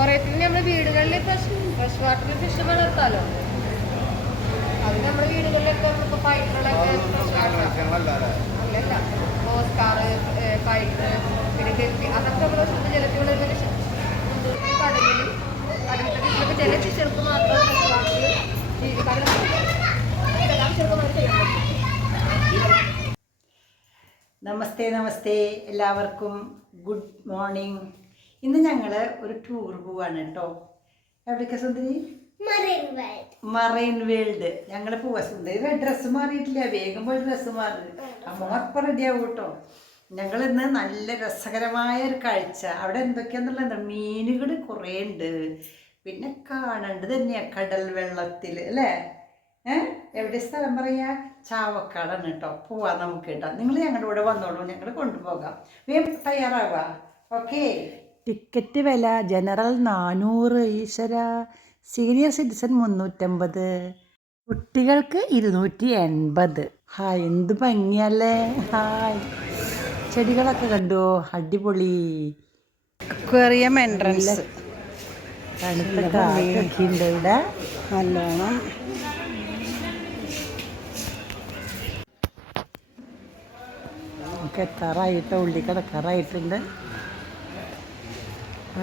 അക്വാറിയത്തിൽ നമ്മൾ വീടുകളിൽ fresh fresh വാട്ടറിൽ ഫിഷ് വളർത്താലോ അത് നമ്മുടെ വീടുകളിലൊക്കെ നമുക്ക് ഫൈറ്ററുകളൊക്കെ ഫ്രഷ് വാട്ടർ അല്ലല്ല ഓസ്കാർ ഫൈറ്റർ പിന്നെ ഗപ്പി അതൊക്കെ നമ്മൾ ശുദ്ധജലത്തിൽ വളരുന്ന ഫിഷ് കടലിൽ കടലിലത്തെ ഫിഷിലൊക്കെ ചില ഫിഷുകൾക്ക് മാത്രം ഫ്രഷ് വാട്ടറിൽ ജീവിക്കാൻ ഇതെല്ലാം ചെയ്യാൻ പറ്റും നമസ്തേ നമസ്തേ. എല്ലാവർക്കും ഗുഡ് മോർണിംഗ് ഇന്ന് ഞങ്ങൾ ഒരു ടൂർ പോവാണ് കേട്ടോ എവിടേക്കാ സുന്ദരി? മറൈൻ വേൾഡ് ഞങ്ങൾ പോവാ. സുന്ദരി ഡ്രസ്സ് മാറിയിട്ടില്ല. വേഗം പോയി ഡ്രസ്സ് മാറി. അമ്മ അപ്പം റെഡിയാവും കേട്ടോ ഞങ്ങൾ ഇന്ന് നല്ല രസകരമായ ഒരു കാഴ്ച. അവിടെ എന്തൊക്കെയാന്നുള്ളത്? മീനുകൾ കുറേ ഉണ്ട്. പിന്നെ കാണേണ്ടത് തന്നെയാണ് കടൽ വെള്ളത്തിൽ അല്ലേ? ഏ? എവിടെ സ്ഥലം പറയാ? ചാവക്കാടാണ് കേട്ടോ പോവാ നമുക്ക് കേട്ടോ. നിങ്ങൾ ഞങ്ങളുടെ കൂടെ വന്നോളൂ. ഞങ്ങൾ കൊണ്ടുപോകാം. വേഗം തയ്യാറാവുക ഓക്കെ. ടിക്കറ്റ് വില ജനറൽ നാനൂറ് ഈശ്വര. സീനിയർ സിറ്റിസൺ മുന്നൂറ്റമ്പത്. കുട്ടികൾക്ക് ഇരുന്നൂറ്റി എൺപത് ഹായ് എന്ത് ഭംഗിയല്ലേ. ഹായ് ചെടികളൊക്കെ കണ്ടോ? അടിപൊളി. Aquarium entrance. തണുത്ത കാറ്റൊക്കെ ഉണ്ട് ഇവിടെ. നല്ലോണം. ഒക്കെ എത്താറായിട്ട് ഉള്ളി കിടക്കാറായിട്ടുണ്ട്.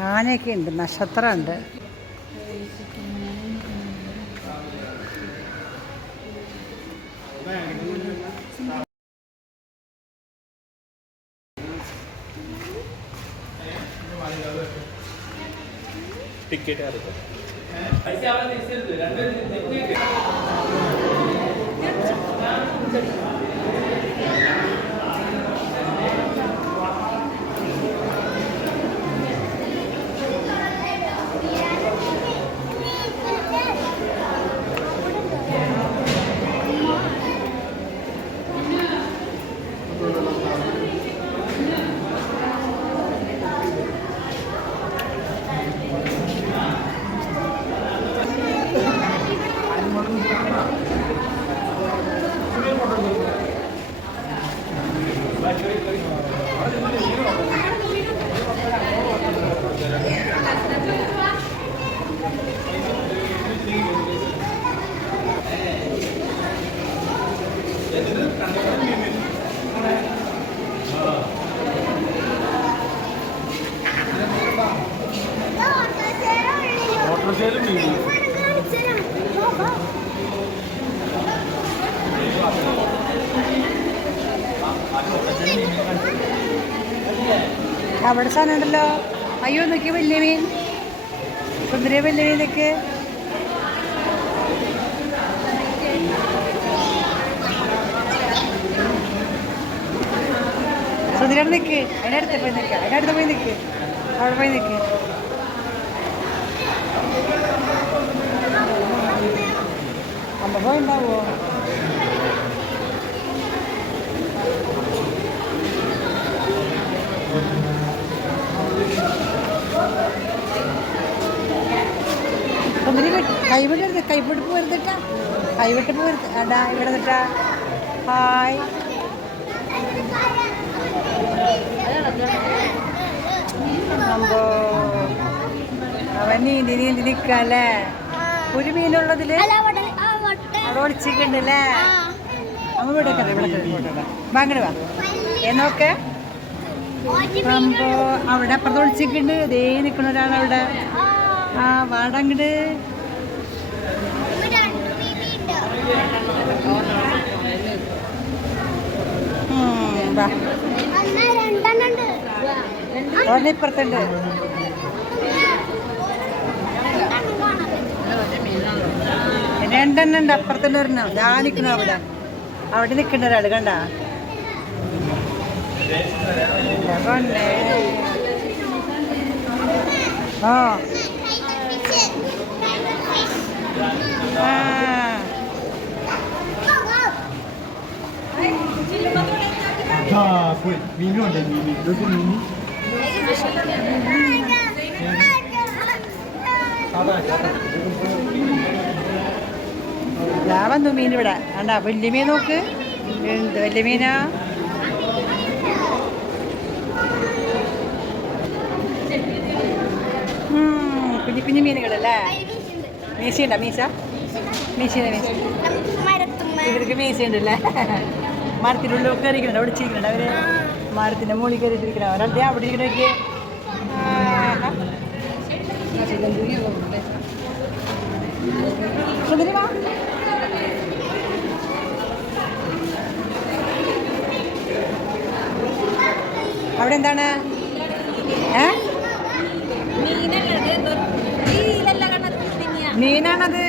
ആനയൊക്കെ ഉണ്ട് നക്ഷത്രമുണ്ട് ടിക്കറ്റ് അവിടെ സാധനം ഉണ്ടല്ലോ അയ്യോ നോക്കി വലിയ മീൻ. സുന്ദരിയ വലിയ മീനൊക്കെ സുന്ദരിയോട് നിൽക്ക് അതിനടുത്ത് പോയി നിൽക്കുക അതിനടുത്ത് പോയി നിൽക്ക് അവിടെ പോയി നിൽക്ക് അമ്മ പോയിണ്ടാവോ സുന്ദരി കൈവിടരുത് കൈവിട്ട് വരുന്നിട്ടാ കൈവിട്ട് വരുത്ത അടാ ഇവിടെ നിട്ടാ ഹായ്. അമ്പോ അവൻ നീന്തി നീന്തി നിൽക്കല്ലേ ഒരു മീനുള്ളതിൽ ഒളിച്ചിട്ടുണ്ടല്ലേ അമ്മ ഇവിടെ കറി വാ. അങ്ങോട്ട് വാ. ഏ നോക്ക്. അമ്പോ അവിടെ അപ്പുറത്ത് ഒളിച്ചിട്ടുണ്ട് ദേ നിൽക്കുന്ന ഒരാളവിടെ ആ വാടങ്ങട് വാ. ഒരെണ്ണം ഇപ്പുറത്തുണ്ട് രണ്ടെണ്ണം ഉണ്ട്. അപ്പുറത്തുണ്ട് ഒരെണ്ണം. ഞാൻ നിൽക്കുന്നു അവിടെ. അവിടെ നിൽക്കുന്ന ഒരാൾ. കണ്ട? ആ. ഞാൻ വന്നു മീൻ ഇവിടെ. കണ്ടാ വലിയ മീൻ നോക്ക്. എന്ത് വലിയ മീനാ? കുഞ്ഞു കുഞ്ഞു മീനുകളല്ലേ? മീശയുണ്ടോ മീശ? മീശയുടെ മീശ? ഇവർക്ക് മീശയുണ്ടല്ലേ? മരത്തിന്റെ ഉള്ളിൽ കയറിക്കുന്നുണ്ട് അവിടെ ഇരിക്കുന്നുണ്ട് അവർ. മരത്തിന്റെ മുകളിൽ കയറിയിട്ടിരിക്കണം അവരല്ലേ അവിടെ ഇരിക്കണൊക്കെ സുന്ദരി അവിടെ എന്താണ്? ഏ? മീനാണത്?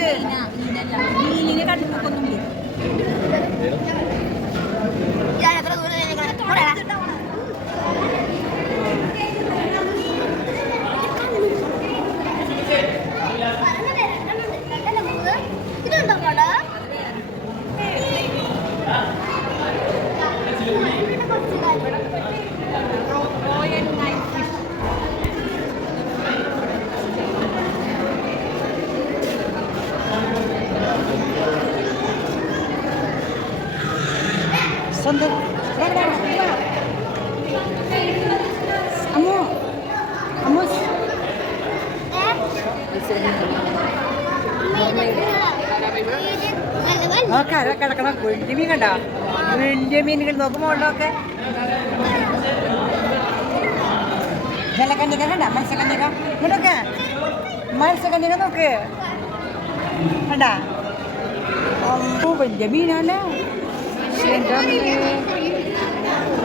സ്വന്തം ഇവിടെ, ഇവിടെ, ഇവിടെ. അമ്മോ അമ്മോ ആ കര കിടക്കണം വലിയ മീൻ കണ്ട? വലിയ മീനുകൾ നോക്ക് ഉള്ളതൊക്കെ. ജലകന്യക കണ്ട? മത്സ്യകന്യക. ഇങ്ങോട്ടൊക്കെ. മത്സ്യകന്യക നോക്ക്. കണ്ട? വലിയ എന്താ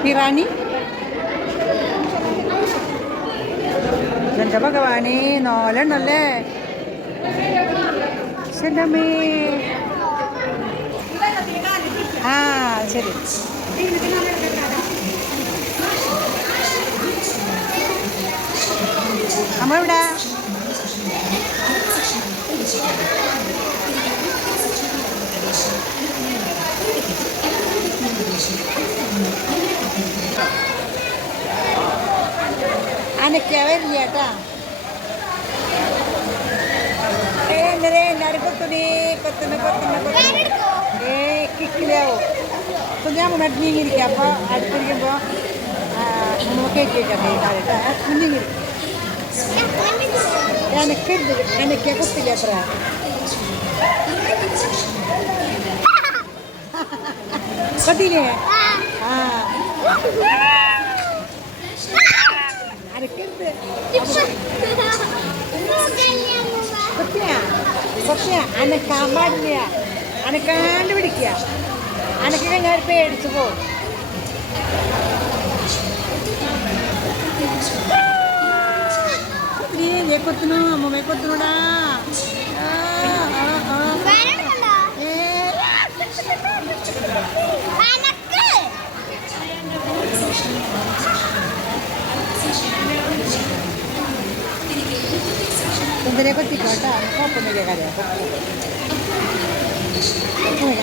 പിറാണി എന്റെ ഭഗവാനെ? നോലെണ്ണല്ലേ? ആ ശരി. അമ്മ എവിടെ അനക്കാ വരില്ല കേട്ടാ. ഏ എന്നരേ എല്ലാവരും കൊത്തുനേ കൊത്തുന്ന കൊത്തുന്ന കൊത്തുന്ന. കിക്കിലാവോ അപ്പം ഞാൻ മുന്നോട്ട് നീങ്ങിയിരിക്കാം അപ്പോൾ അടുത്തിരിക്കുമ്പോൾ കയറ്റി വെക്കാം കുഞ്ഞിങ്ങിരിക്കും എനക്ക് എനിക്ക് കുത്തില്ല അത്ര. കൊത്തിയില്ലേ ആ. അനക്കെന്ത് കൊത്തിയ കൊത്തിയ അനക്കാൻ പാടില്ല അനക്കാണ്ട് പിടിക്കുക. അനക്ക് കഴിഞ്ഞാൽ പേടിച്ചു പോകും. നീ നീ കൊത്തുന്നു അമ്മമ്മയെ കൊത്തുന്നുടാ. സുന്ദരിയെ കൊത്തിക്കോട്ടാ കുഴപ്പമൊന്നുമില്ല കഥ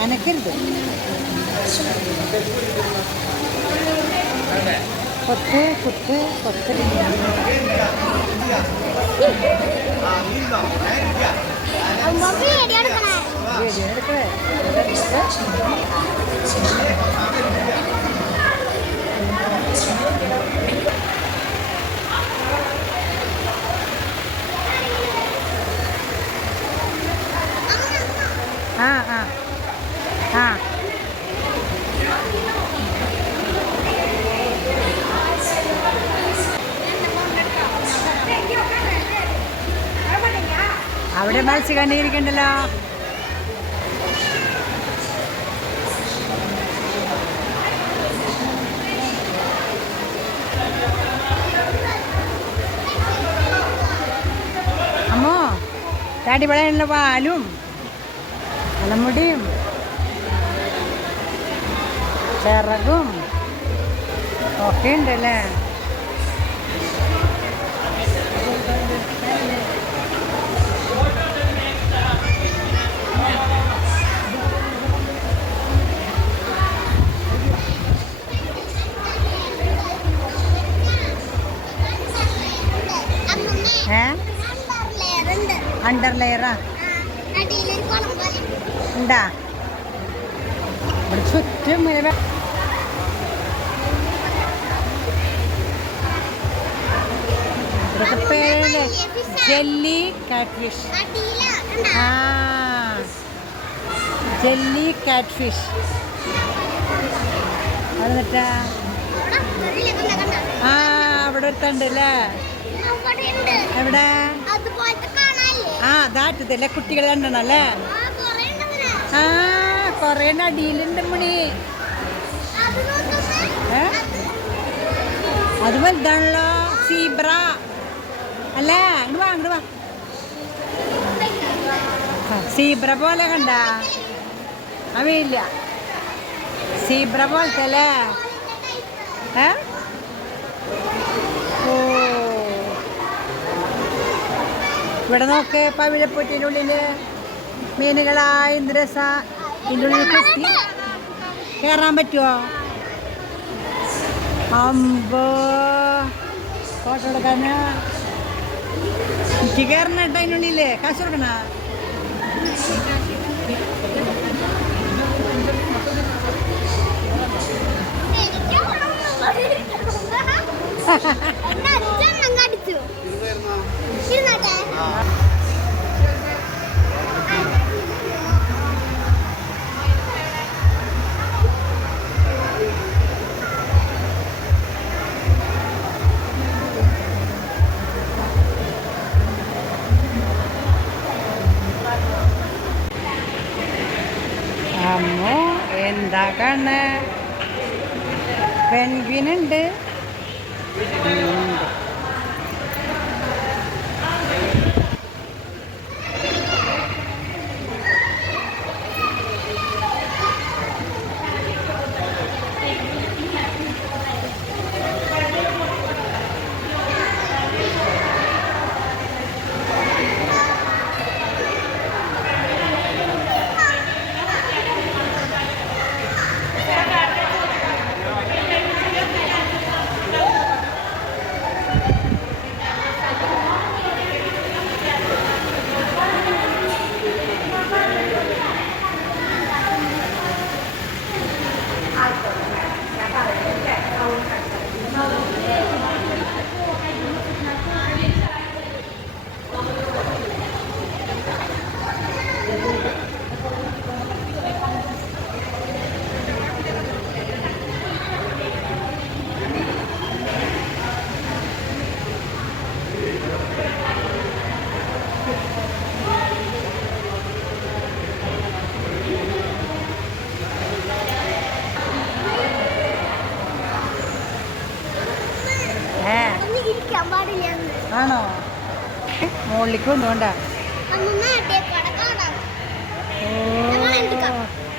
അനക്കരുത്. കൊത്ത് കുത്ത് കൊത്ത്. എടുക്കണേ ആ ആ. അവിടെ മത്സ്യ കണ്ണീരിക്കണ്ടല്ലോ അമ്മോ ചാട്ടിപ്പഴയുള്ള പാലും. തലമുടിയും. ചിറകും ഒക്കെ ഉണ്ടല്ലേ ഏ? അണ്ടർ ലെയറാ ഉണ്ടാ ചുറ്റും പേരല്ലേ ജെല്ലി കാറ്റ് ഫിഷ് ആ. ജെല്ലി കാറ്റ് ഫിഷ് എന്നിട്ടാ ആ അവിടെ ഒരുത്തുണ്ട് അല്ലേ? എവിടെ? ആ അതാറ്റതല്ലേ കുട്ടികൾ കണ്ടണം അല്ലേ? ആ കൊറേ അടിയിലുണ്ട് മണി അത് വലുതാണല്ലോ. സീബ്ര. അല്ലേ? അങ്ങോട്ട് വാ അങ്ങോട്ട് വാ. സീബ്ര പോലെ കണ്ട? അവയില്ല സീബ്ര പോലത്തെ അല്ലേ? ഏ? ഓ. ഇവിടെ നോക്ക് പവിഴപ്പൊറ്റിന്റെ ഉള്ളിൽ മീനുകളായ ഇന്ദ്രസ രസാ ഇതിന്റെ ഉള്ളിൽ കയറാൻ പറ്റുമോ അമ്പോ. ഫോട്ടോ എടുക്കാനാ? എനിക്ക് കയറണ കേട്ടോ അതിനുള്ളിൽ കാശ് കൊടുക്കണ? എന്നെ അച്ഛൻ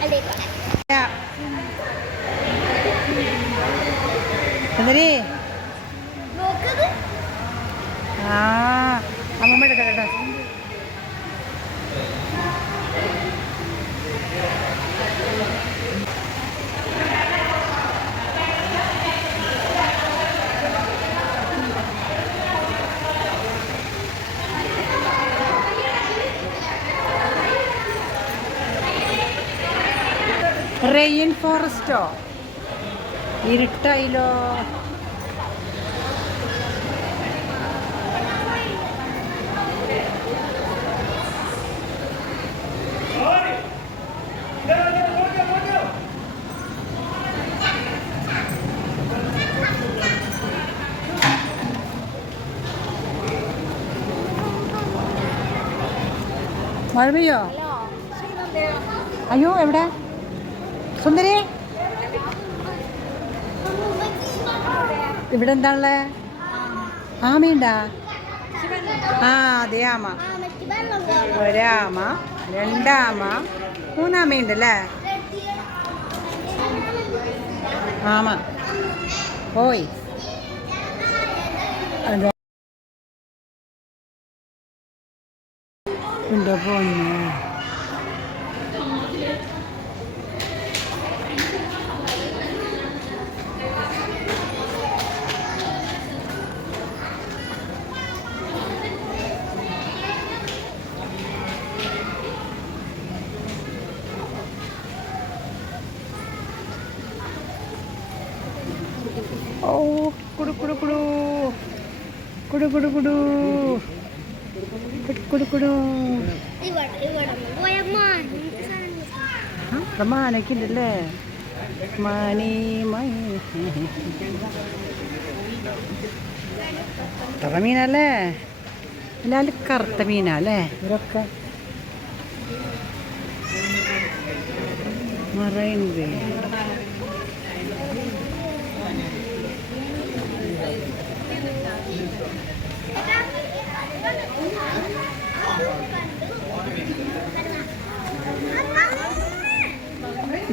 അല്ലേ കട. സുന്ദരി നോക്കത്. ആ അമ്മമ്മ എടുക്കട്ടെ കേട്ടോ റെയിൻ ഫോറസ്റ്റോ ഇരുട്ടായില്ലോ മഴ പെയ്യോ? അയ്യോ എവിടെ? സുന്ദരി? ഇവിടെ എന്താണല്ലേ ആമയുണ്ടാ? ആ അതെ ആമ. ഒരാമ രണ്ടാമ മൂന്നാമയുണ്ടല്ലേ? ആമ. പോയി. അതെ ഉണ്ടോ പോന്നു ഓ കുടു കുടു കുടു. കുടു കുടു കുടു. കുടു കുടു ഇവിടെ മാനൊക്കെ ഉണ്ടല്ലേ മണി എത്ര മീനല്ലേ? എല്ലാവരും കറുത്ത മീനല്ലേ? ഇവരൊക്കെ മറയുന്നത്.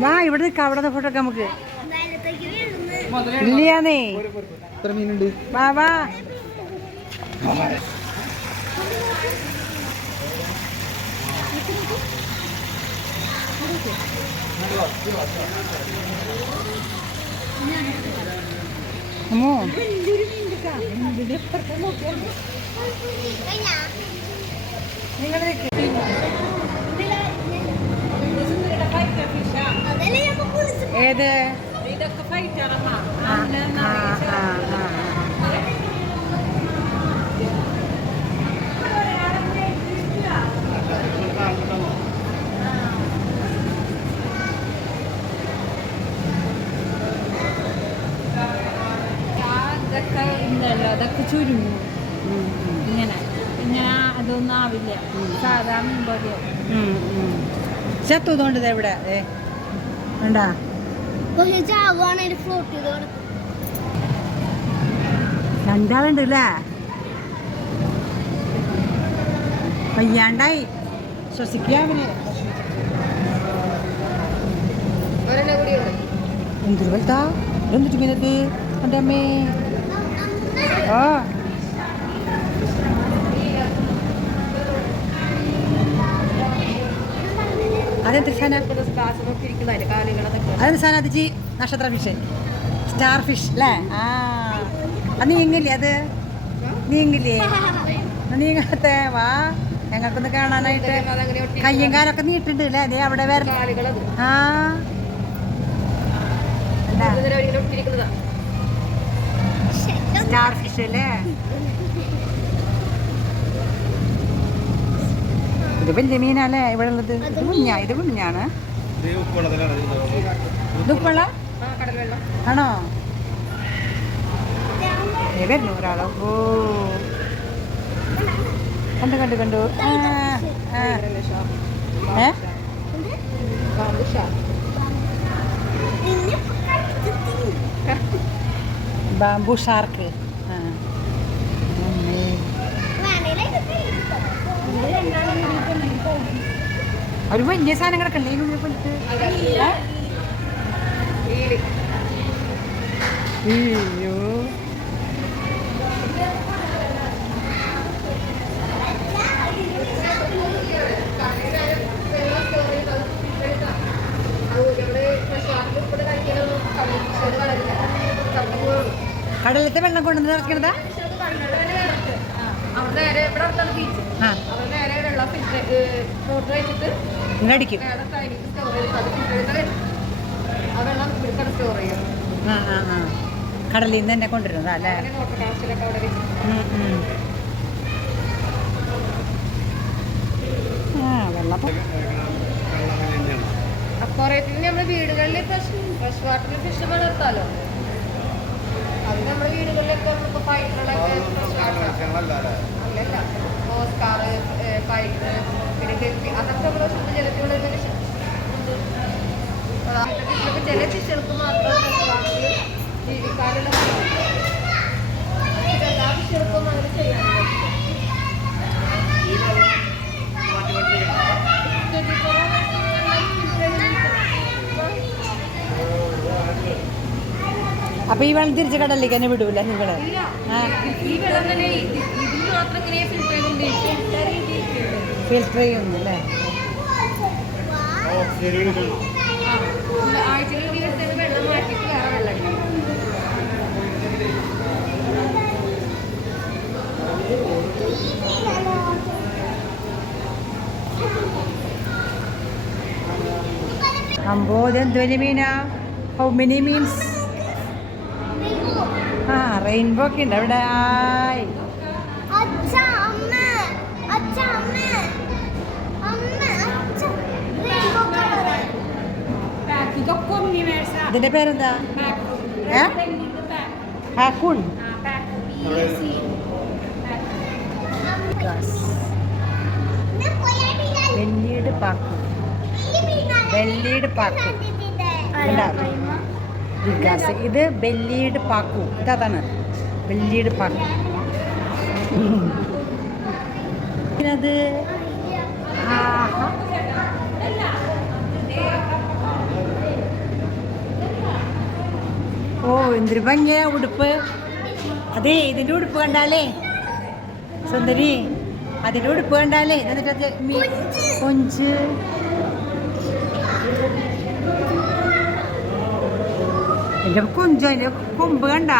വാ ഇവിടെ നിൽക്കാം അവിടെ ഫോട്ടോ ഒക്കെ നമുക്ക്. ഇല്ലയാന്നേ. എത്ര മീനുണ്ട്. വാ വാ. അമ്മോ. നിങ്ങൾ ഏത്. അതൊക്കെ ഇല്ലല്ലോ അതൊക്കെ ചുരുങ്ങും ഇങ്ങനെ. ഇങ്ങനെ അതൊന്നും ആവില്ല. സാധാ മീൻ പോലെയാവും ഉം, ഉം. ചത്തുതുകൊണ്ട് വേണ്ടാ രണ്ടാളുണ്ട് അല്ലേ വയ്യാണ്ടായി. ശ്വസിക്കാവിന് എന്തൊരു വലുതാ? എന്തിട്ട് മീനത് എന്റെ അമ്മേ. ഓ അതെന്ത് നക്ഷത്ര ഫിഷ്. സ്റ്റാർ ഫിഷ് അല്ലേ? ആ. അത്? നീങ്ങില്ലേ അത് നീങ്ങില്ലേ നീങ്ങാത്ത വാ. ഞങ്ങൾക്കൊന്ന് കാണാനായിട്ട് കയ്യും കാലൊക്കെ നീട്ടിണ്ട് അല്ലേ? നീ അവിടെ വേറെ ആ. സ്റ്റാർ ഫിഷ് അല്ലേ? ഇത് വലിയ മീനല്ലേ ഇവിടെ ഉള്ളത് ഇത് കുഞ്ഞാ ഇത് കുഞ്ഞാണ്. ഇത് ഉപ്പുള്ള? ആണോ? വരുന്നു ഒരാളോ. ഓ. കണ്ടു കണ്ടു കണ്ടു. ഏ? ബാംബു ഷാർക്ക് ആ അമ്മേ. ഒരു വലിയ സാധനം കിടക്കണ്ടേ അയ്യോ. കടലത്തെ വെള്ളം കൊണ്ടുവന്ന് നിറക്കണതാ ആ. വരും ആ ആ ആ കടലിൽ നിന്ന് തന്നെ കൊണ്ടുവരുന്നതാ അല്ലേ. ആ വെള്ളം അക്വാറിയത്തിൽ നമ്മൾ വീടുകളിൽ ഫ്രഷ് ഫ്രഷ് വാട്ടറിൽ ഫിഷ് വളർത്താലോ അത് നമ്മുടെ വീടുകളിലൊക്കെ നമുക്ക് ഫൈറ്ററുകളൊക്കെ ഫ്രഷ് വാട്ടർ അല്ലല്ല ഓസ്കാർ ഫൈറ്റർ പിന്നെ ഗപ്പി അതൊക്കെ നമ്മുടെ ശുദ്ധജലത്തിൽ വളരുന്ന ഫിഷ് ചില ഫിഷുകൾക്ക് മാത്രം ജീവിക്കാനുള്ള എല്ലാ ഫിഷുകൾക്കും അങ്ങനെ ചെയ്യാനുണ്ട്. അപ്പൊ ഈ വെള്ളം തിരിച്ച് കടലിലേക്ക് തന്നെ വിടൂല നിങ്ങൾ. ഫിൽട്ടർ ഫിൽറ്റർ ചെയ്യുന്നു അല്ലേ? അമ്പോ ഇത് എന്ത് വലിയ മീനാ? ഹൗ മെനി മീൻസ് റെയിൻബോ ഒക്കെ ഉണ്ട്. അവിടെ ആയി. ഇതിന്റെ പേരെന്താ? ഹാക്കൂൺ. വെള്ളീട് പാക്കു. വെള്ളീട് പാക്കു. ഉണ്ടാകും വികാസ് ഇത് ബെല്ലിയുടെ പാക്കു. ഇതാണ് ബെല്ലീഡ് പാക്കു അത്. ഓ എന്തൊരു ഭംഗിയാ ഉടുപ്പ്. അതെ ഇതിന്റെ ഉടുപ്പ് കണ്ടാലേ. സുന്ദരി അതിന്റെ ഉടുപ്പ് കണ്ടാലേ. എന്നിട്ടത് കൊഞ്ച്. എന്റെ കൊഞ്ചോ? അതിന്റെ കൊമ്പ് കണ്ട?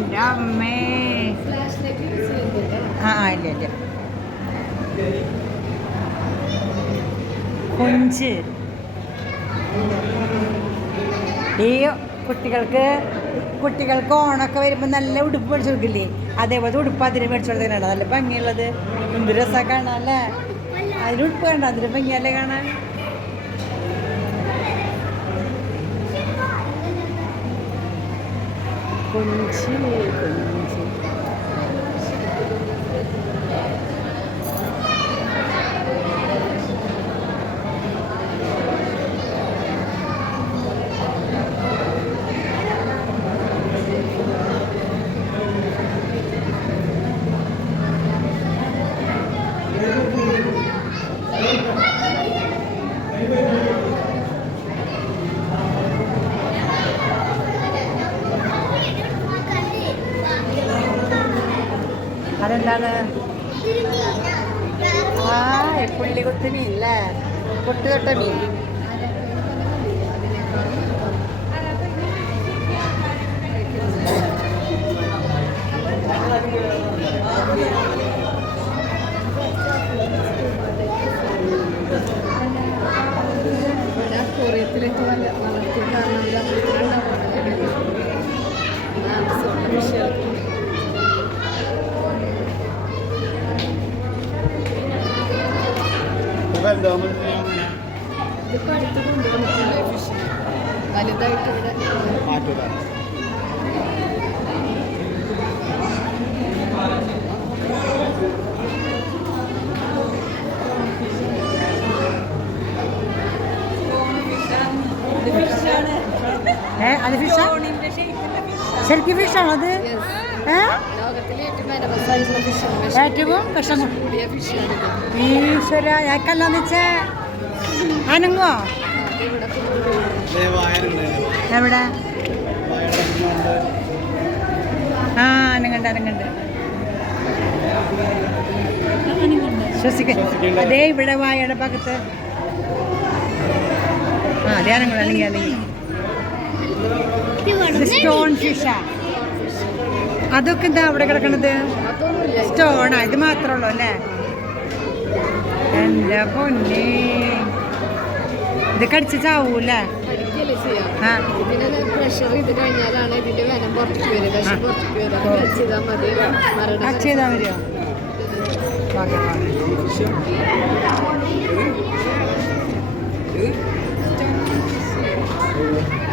എന്റെ അമ്മേ. ആ ഇല്ല ഇല്ല. കൊഞ്ച്. ഈ കുട്ടികൾക്ക് കുട്ടികൾക്ക് ഓണമൊക്കെ വരുമ്പോൾ നല്ല ഉടുപ്പ് മേടിച്ചു കൊടുക്കില്ലേ? അതേപോലെ ഉടുപ്പ് അതിന് മേടിച്ചു കൊടുക്കാനാണ് നല്ല ഭംഗിയുള്ളത്. എന്ത് രസമാണ് കാണാൻ അല്ലേ? അതിന് ഉടുപ്പ് കണ്ട അതിന് ഭംഗിയല്ലേ കാണാൻ? കൊഞ്ച് കൊഞ്ച് അതെന്താണ് ആ പുള്ളി കൊത്ത് മീൻ അല്ലേ പൊട്ട് തൊട്ട ശരിക്കും ഫിഷാണോ അത്? ഏറ്റവും വിഷം ഈശ്വര ഏക്കല്ലാന്ന് വെച്ചേ അനങ്ങോ എവിടെ? ആ അനങ്ങണ്ട് അനങ്ങണ്ട്. ശ്വസിക്ക. അതേ ഇവിടെ വായയുടെ ഭാഗത്ത്. ആ അതെ അനങ്ങൾ അല്ലെങ്കിൽ അല്ലെങ്കിൽ സ്റ്റോൺ ഫിഷ. അതൊക്കെ എന്താ അവിടെ കിടക്കണത്? സ്റ്റോണാ ഇത് മാത്രമേ ഉള്ളൂ അല്ലേ? എന്റെ പൊന്നെ. ഇത് കടിച്ച് ചാവൂല്ലേ? ചെയ്താൽ മതിയോ.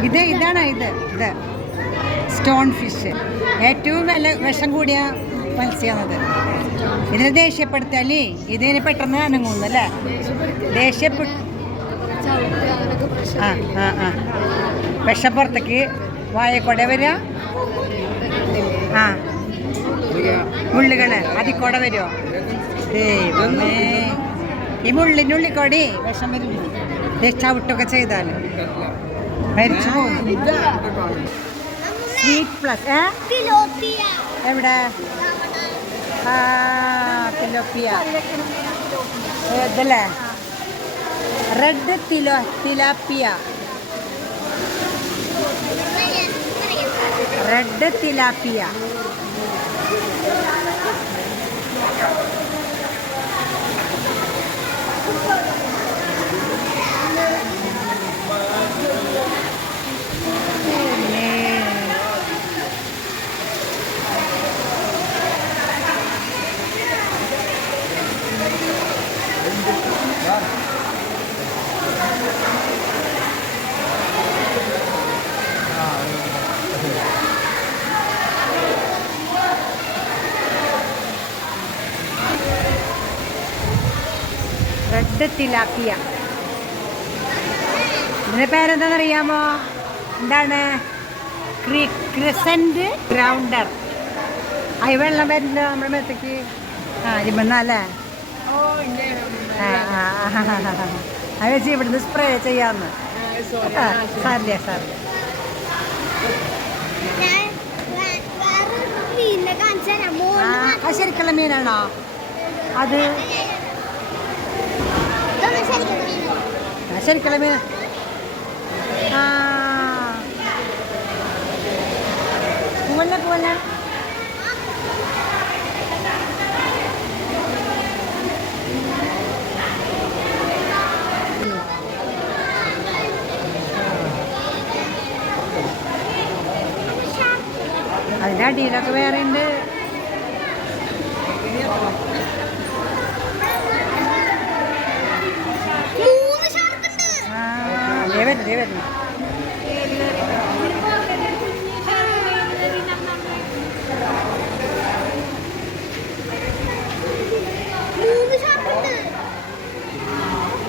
ഇത് ഇതാണ് ഇത് ഇത്. സ്റ്റോൺ ഫിഷ് ഏറ്റവും നല്ല വിഷം കൂടിയ മത്സ്യമാണത്. ഇതിനെ ദേഷ്യപ്പെടുത്തിയാലേ ഇതിന് പെട്ടെന്ന് ദേഷ്യപ്പെട്ട ചവിട്ട് അങ്ങനെയൊക്കെ പ്രഷർ ആ ആ ആ. വിഷം വായക്കൂടെ വരിക ആ. മുള്ളുകൾ അതിക്കൊട വരുമോ ദൈവമേ. ഈ മുള്ളിനുള്ളിക്കൊടി വിഷം വരും. ചവിട്ടൊക്കെ ചെയ്താൽ മരിച്ചു സ്വീറ്റ് പ്ലസ് ഏ? എവിടെ? ആ തിലോപ്പിയ ഇതല്ലേ red തിലോ tilapia. Red tilapia. Red tilapia ഇതിന്റെ പേരെന്താണെന്നറിയാമോ? എന്താണ്? Crescent grounder. അത് വെള്ളം വരുന്നത് നമ്മുടെ മേത്തേക്ക്? ആ ഇരുപത്തിനാലേ ഓ ഇങ്ങനെ ആ ആ ആ, ആ, ആ, ആ. അത് വെച്ച് ഇവിടുന്ന് സ്പ്രേ ചെയ്യാന്ന്. ആ മോളിൽ അത് ശരിക്കുള്ള മീനാണോ? അത് ശരിക്കുള്ള മീൻ. ആ. പൂവല്ല പൂവല്ല അതിന്റെ അടിയിലൊക്കെ വേറെ ഉണ്ട്. ആ ദേ വരുന്നു ദേ വരുന്നു മൂന്ന് ഷാർക്ക് ഉണ്ട്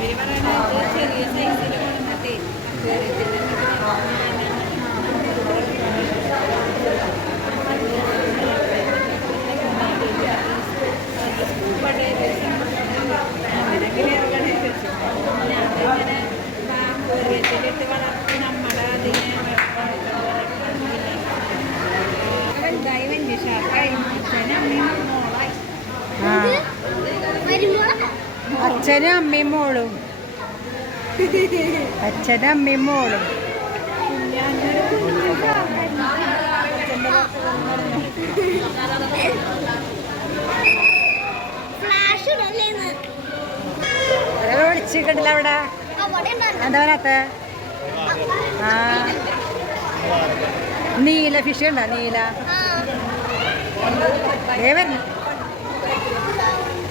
ഇവർ പറയണത് ചെറിയ സൈസിൽ കൊണ്ടുവന്നിട്ടേ അക്വേറിയത്തിൽ അക്വേറിയത്തിലിട്ട് വളർത്തി നമ്മുടെ അതിനെ വലിയ ഷാർക്കായി അച്ഛനും അമ്മയും മോളും. അച്ഛനും അമ്മയും മോളും. വിളിച്ചിട്ടില്ല അവിടെ. എന്താ പറയാത്ത? നീല ഫിഷ് ഉണ്ടോ? നീല.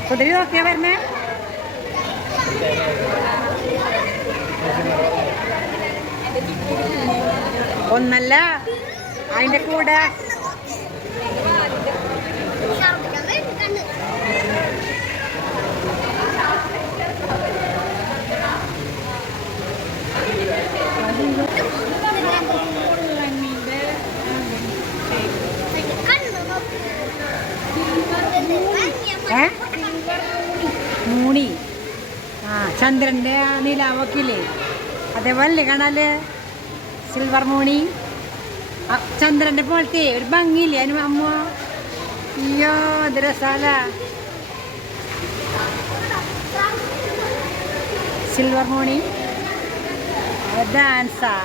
കുതിരി നോക്കിയാ വരുന്നേ. ഒന്നല്ല. അതിന്റെ കൂടെ ഛർദ്ദിക്കാൻ വരും കണ്ണ് കണ്ണ് നോക്ക് ഏ മൂണി ആ ചന്ദ്രന്റെ ആ നിലാവൊക്കില്ലേ അതേപോലെ കാണാൽ സിൽവർ മൂണി ചന്ദ്രന്റെ പോലത്തെ ഒരു ഭംഗിയില്ലേ അതിന് അമ്മ? അയ്യോ അത് രസാല സിൽവർ മൂണി ഡാൻസാ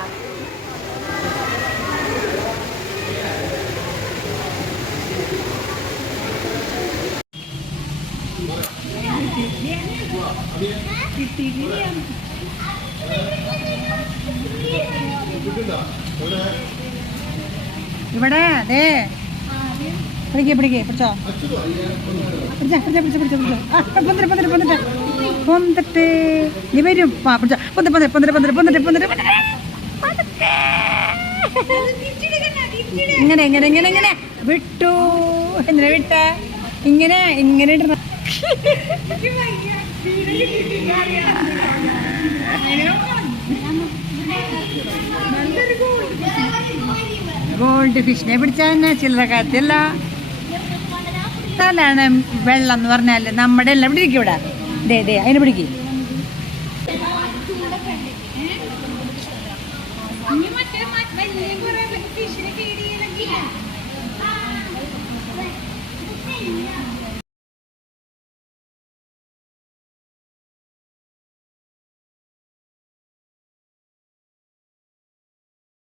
ഇവിടെ അതെ പിടിക്കേ പിടിക്കേ പിടിച്ചോ. പിടിച്ചാ പിടിച്ചാ പിടിച്ചാ പിടിച്ചാ പിടിച്ചോ. പൊന്നിട്ട് പൊന്നിട്ട് പൊന്നിട്ട്. പൊന്നിട്ട്. നീ വരും. ആ പിടിച്ചോ. പൊന്നി പൊന്നിട്ട് പൊന്നിട്ട് പൊന്നിട്ട് പൊന്നിട്ട് പൊന്നിട്ട് ഇങ്ങനെ ഇങ്ങനെ ഇങ്ങനെ ഇങ്ങനെ. വിട്ടു. എന്തിനാ വിട്ട? ഇങ്ങനെ ഇങ്ങനെ ഇടണം. ഗോൾഡ് ഫിഷിനെ പിടിച്ചാൽ ചില്ലറ കാര്യത്തില്ല തലാണ് വെള്ളം എന്ന് പറഞ്ഞാൽ നമ്മുടെ എല്ലാം ഇരിക്കും ഇവിടെ. ദേ ദേ അതിനെ പിടിക്കും.